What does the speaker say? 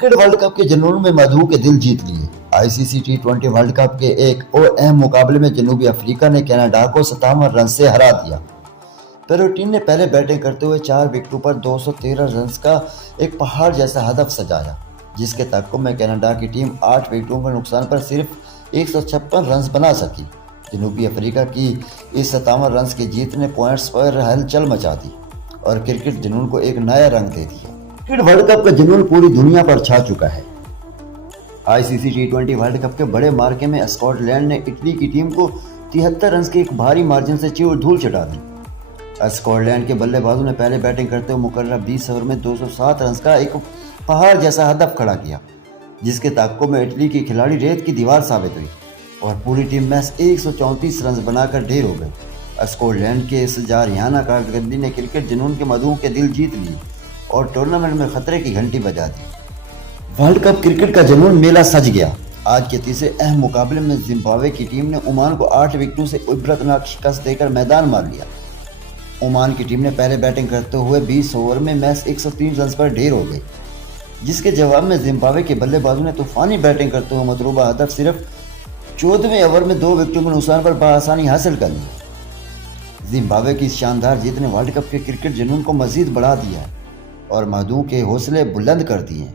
Cricket world cup के जुनून में मधु के दिल जीत लिए। आईसीसी टी20 वर्ल्ड कप के एक और अहम मुकाबले में जनूबी अफ्रीका ने कनाडा को 57 रन से हरा दिया। पेरू टीम ने पहले बैटिंग करते हुए 4 विकेटों पर 213 रन का एक पहाड़ जैसा हदफ सजाया, जिसके तहक्कुम में कनाडा की टीम 8 विकेटों के नुकसान पर सिर्फ 156 रन बना सकी। जनूबी अफ्रीका की इस 57 रन की जीत ने पॉइंट्स पर हलचल मचा दी और क्रिकेट जुनून को एक नया रंग दे दिया। क्रिकेट वर्ल्ड कप का जुनून पूरी दुनिया पर छा चुका है। आईसीसी टी20 वर्ल्ड कप के बड़े मार्के में स्कॉटलैंड ने इटली की टीम को 73 रन के एक भारी मार्जिन से चूर धूल चटा दी। स्कॉटलैंड के बल्लेबाजों ने पहले बैटिंग करते हुए मुकर्रर 20 ओवर में 207 रन का एक पहाड़ जैसा हदफ खड़ा किया, जिसके तहक्कुम में इटली की खिलाड़ी रेत की दीवार साबित हुई और पूरी टीम मैच 134 रन बनाकर ढेर हो गई। स्कॉटलैंड के इस जारहाना कारकर्दगी ने क्रिकेट जुनून के मधु के दिल जीत लिए और टूर्नामेंट में खतरे की घंटी बजा दी। वर्ल्ड कप क्रिकेट का जुनून मेला सज गया। आज के तीसरे अहम मुकाबले में जिम्बाब्वे की टीम ने ओमान को 8 विकेटों से इबरतनाक शिकस्त देकर मैदान मार लिया। ओमान की टीम ने पहले बैटिंग करते हुए 20 ओवर में मैच 103 रन पर ढेर हो गई, जिसके जवाब में जिम्बाब्वे के बल्लेबाजों ने तूफानी बैटिंग करते हुए मतलूबा हदफ सिर्फ 14वें ओवर में 2 विकेटों के नुकसान पर बआसानी हासिल कर लिया। जिम्बाब्वे की इस शानदार जीत ने वर्ल्ड कप के क्रिकेट जुनून को मजीद बढ़ा दिया और मधु के हौसले बुलंद कर दिए।